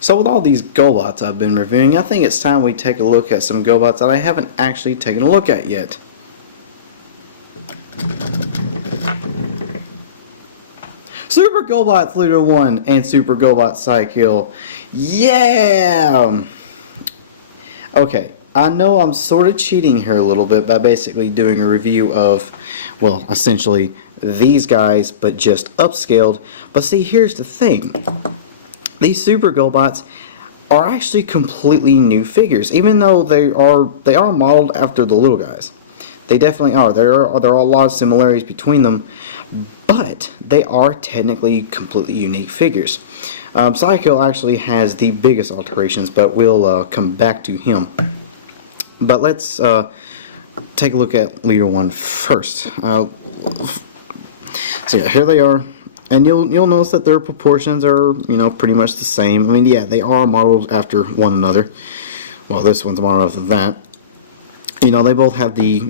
So with all these Gobots I've been reviewing, I think it's time we take a look at some Gobots that I haven't actually taken a look at yet. Super Gobots Leader-1 and Super Gobots Cycle. Yeah! Okay, I know I'm sort of cheating here a little bit by basically doing a review of, well, essentially these guys, but just upscaled. But see, here's the thing. These Super Gobots are actually completely new figures, even though they are modeled after the little guys. They definitely are. There are a lot of similarities between them, but they are technically completely unique figures. Psycho actually has the biggest alterations, but we'll come back to him. But let's take a look at Leader-1 first. So yeah, here they are. And you'll notice that their proportions are, pretty much the same. I mean, yeah, they are modeled after one another. Well, this one's modeled after that. They both have the,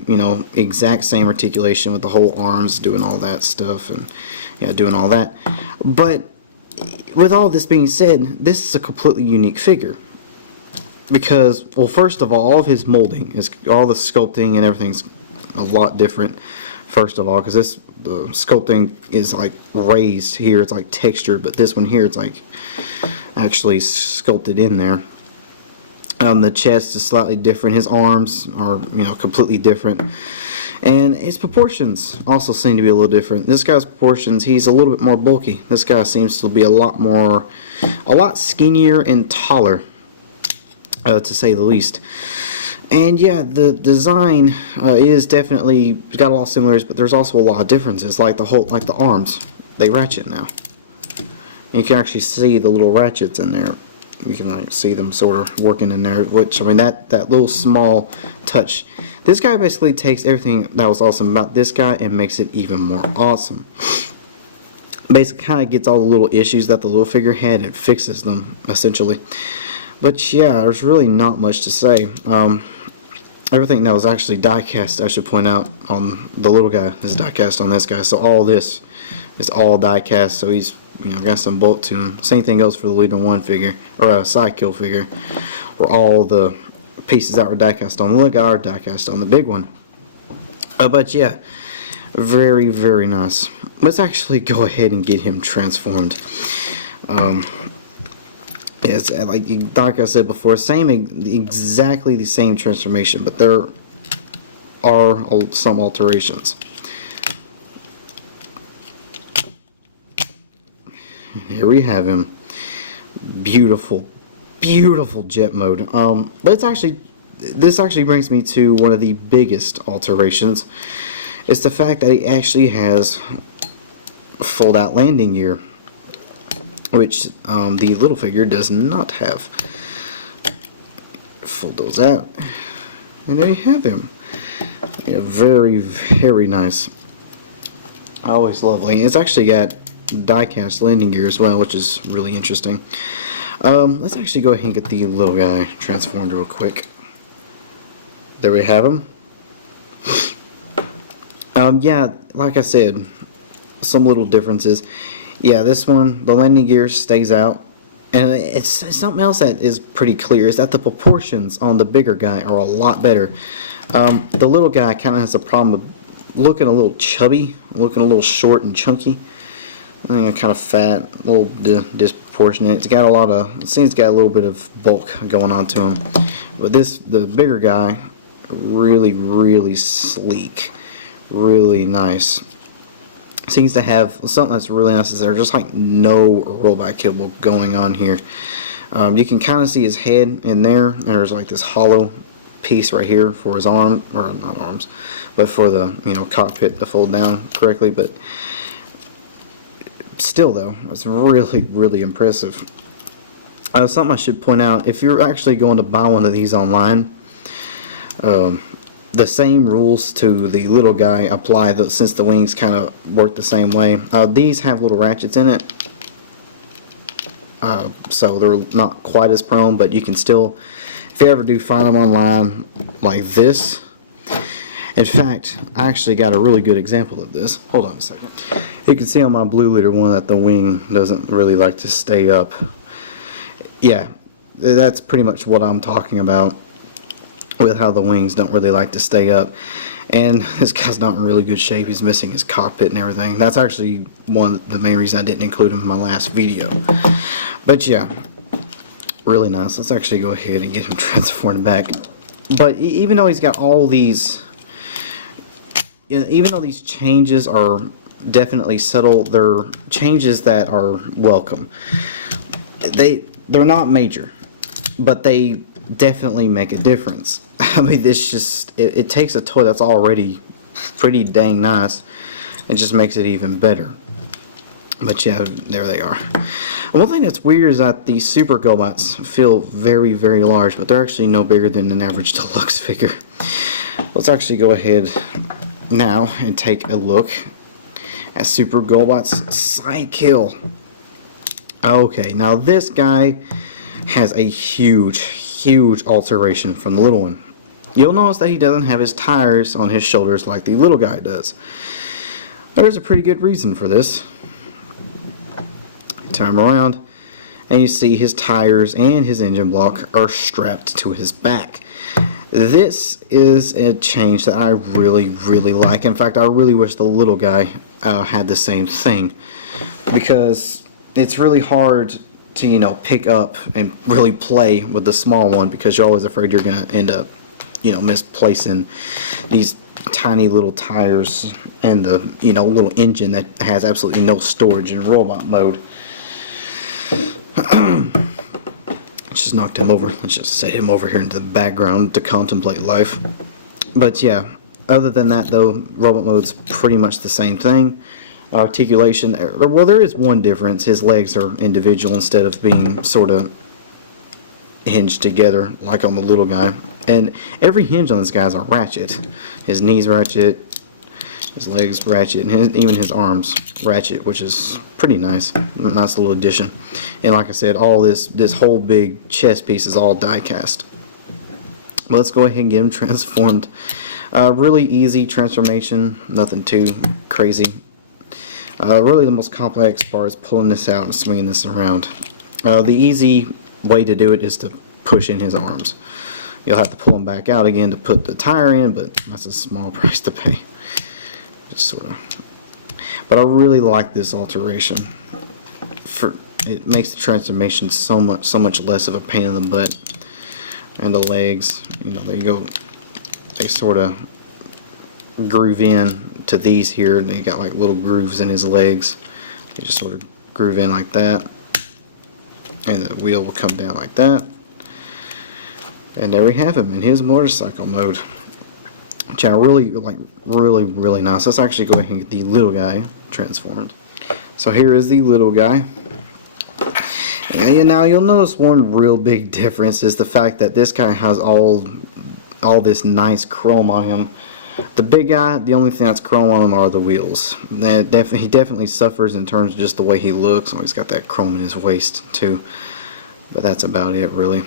exact same articulation with the whole arms, doing all that stuff, and yeah, doing all that. But with all this being said, this is a completely unique figure. Because, well, first of all of his molding, all the sculpting and everything's a lot different. First of all, because the sculpting is like raised here, it's like textured, but this one here, it's like actually sculpted in there. The chest is slightly different. His arms are, completely different, and his proportions also seem to be a little different. This guy's proportions, he's a little bit more bulky. This guy seems to be a lot skinnier and taller, to say the least. And yeah, the design is definitely got a lot of similarities, but there's also a lot of differences. Like the arms, they ratchet now. And you can actually see the little ratchets in there. You can see them sort of working in there. Which, I mean, that little small touch. This guy basically takes everything that was awesome about this guy and makes it even more awesome. Basically, kind of gets all the little issues that the little figure had and fixes them essentially. But yeah, there's really not much to say. Everything that was actually die-cast, I should point out, on the little guy is die-cast on this guy. So all this is all die-cast, so he's got some bulk to him. Same thing goes for the Leader-1 figure, or a Psykill figure, where all the pieces that were die-cast on the little guy are die-cast on the big one. But yeah, very, very nice. Let's actually go ahead and get him transformed. It's like I said before, exactly the same transformation, but there are some alterations. Here we have him. Beautiful, beautiful jet mode. But this actually brings me to one of the biggest alterations. It's the fact that he actually has fold-out landing gear, which the little figure does not have. Fold those out, and there you have him. Yeah, very, very nice. Always lovely. It's actually got die-cast landing gear as well, which is really interesting. Let's actually go ahead and get the little guy transformed real quick. There we have him. Yeah, like I said, some little differences. Yeah, this one, the landing gear stays out. And it's something else that is pretty clear, is that the proportions on the bigger guy are a lot better. The little guy kind of has a problem with looking a little chubby, looking a little short and chunky. I think kind of fat, a little disproportionate. It seems to got a little bit of bulk going on to him. But the bigger guy, really, really sleek, really nice. Seems to have something that's really nice. Is there just like no rollback kibble going on here. You can kind of see his head in there, and there's like this hollow piece right here for his arm, or not arms, but for the cockpit to fold down correctly. But still, though, it's really, really impressive. Something I should point out: if you're actually going to buy one of these online, the same rules to the little guy apply, since the wings kind of work the same way. These have little ratchets in it, so they're not quite as prone, but you can still, if you ever do find them online like this. In fact, I actually got a really good example of this. Hold on a second. You can see on my blue Leader-1 that the wing doesn't really like to stay up. yeah, that's pretty much what I'm talking about with how the wings don't really like to stay up. And this guy's not in really good shape. He's missing his cockpit and everything. That's actually one of the main reasons I didn't include him in my last video. But yeah, really nice. Let's actually go ahead and get him transformed back. But even though he's got all these, even though these changes are definitely subtle, they're changes that are welcome. They're not major, but they definitely make a difference. I mean, this just, it takes a toy that's already pretty dang nice and just makes it even better. But yeah, there they are. And one thing that's weird is that these Super Gobots feel very, very large, but they're actually no bigger than an average deluxe figure. Let's actually go ahead now and take a look at Super Gobots Psykill. Okay, now this guy has a huge alteration from the little one. You'll notice that he doesn't have his tires on his shoulders like the little guy does. There's a pretty good reason for this. Turn him around, and you see his tires and his engine block are strapped to his back. This is a change that I really like. In fact, I really wish the little guy had the same thing, because it's really hard to, you know, pick up and really play with the small one, because you're always afraid you're going to end up, you know, misplacing these tiny little tires and the, you know, little engine that has absolutely no storage in robot mode. Just knocked him over. Let's just set him over here into the background to contemplate life. But yeah, other than that though, robot mode's pretty much the same thing. Articulation, well, there is one difference. His legs are individual instead of being sort of hinged together like on the little guy. And every hinge on this guy is a ratchet. His knees ratchet, his legs ratchet, and even his arms ratchet, which is pretty nice. Nice little addition. And like I said, all this whole big chest piece is all die cast. But let's go ahead and get him transformed. Really easy transformation, nothing too crazy. Really the most complex part is pulling this out and swinging this around. The easy way to do it is to push in his arms. You'll have to pull them back out again to put the tire in, but that's a small price to pay. Just sort of. But I really like this alteration. It makes the transformation so much less of a pain in the butt. And the legs, you know, they sort of groove in to these here, and they got like little grooves in his legs. They just sort of groove in like that, and the wheel will come down like that. And there we have him in his motorcycle mode, which I really like. Really nice. Let's actually go ahead and get the little guy transformed. So here is the little guy. And now you'll notice one real big difference is the fact that this guy has all this nice chrome on him. The big guy, the only thing that's chrome on him are the wheels. He definitely suffers in terms of just the way he looks. Oh, he's got that chrome in his waist too. But that's about it, really.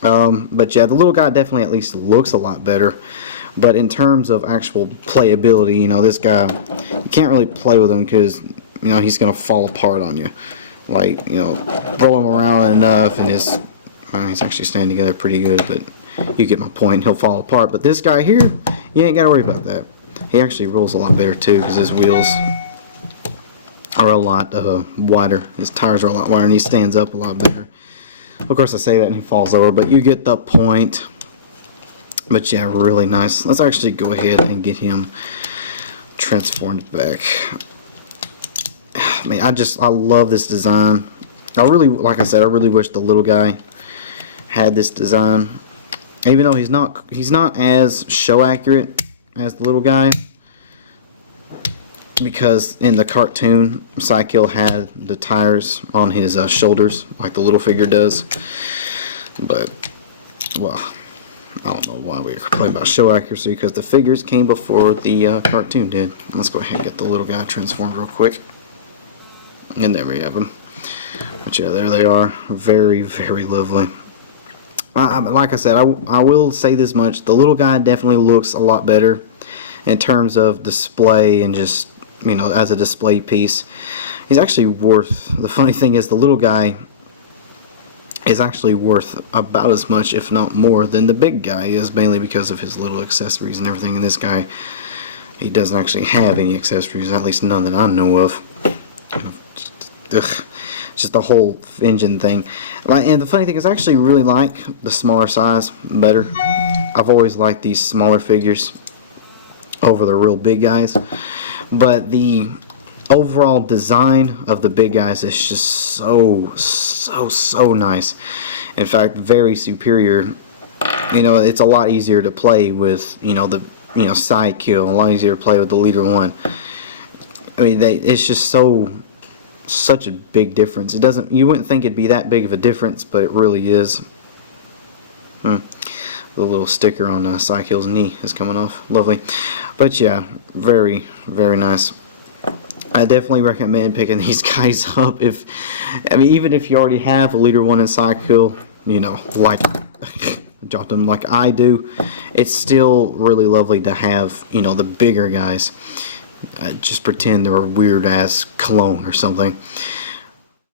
But yeah, the little guy definitely at least looks a lot better. But in terms of actual playability, you know, this guy, you can't really play with him because, you know, he's going to fall apart on you. Like, you know, roll him around enough and he's actually staying together pretty good, but you get my point. He'll fall apart. But this guy here, you ain't got to worry about that. He actually rolls a lot better too because his wheels are a lot wider. His tires are a lot wider and he stands up a lot better. Of course, I say that and he falls over, but you get the point. But yeah, really nice. Let's actually go ahead and get him transformed back. I mean, I love this design. Like I said, I really wish the little guy had this design. Even though he's not as show accurate as the little guy, because in the cartoon, Psykill had the tires on his shoulders like the little figure does. But well, I don't know why we complain about show accuracy, because the figures came before the cartoon did. Let's go ahead and get the little guy transformed real quick. And there we have them. But yeah, there they are. Very, very lovely. Like I said, I will say this much. The little guy definitely looks a lot better in terms of display and just, you know, as a display piece. He's actually worth, the funny thing is the little guy, is actually worth about as much, if not more, than the big guy is, mainly because of his little accessories and everything. And this guy, he doesn't actually have any accessories, at least none that I know of. Ugh. Just the whole engine thing. And the funny thing is, I actually really like the smaller size better. I've always liked these smaller figures over the real big guys. But the overall design of the big guys is just so nice. In fact, very superior. You know, it's a lot easier to play with, the side kill, a lot easier to play with the Leader-1. I mean, it's just such a big difference. You wouldn't think it'd be that big of a difference, but it really is. The little sticker on Psykill's knee is coming off. Lovely. But yeah, very, very nice. I definitely recommend picking these guys up. Even if you already have a Leader-1 and Psykill, like drop them like I do, it's still really lovely to have, the bigger guys. Just pretend they're a weird ass clone or something.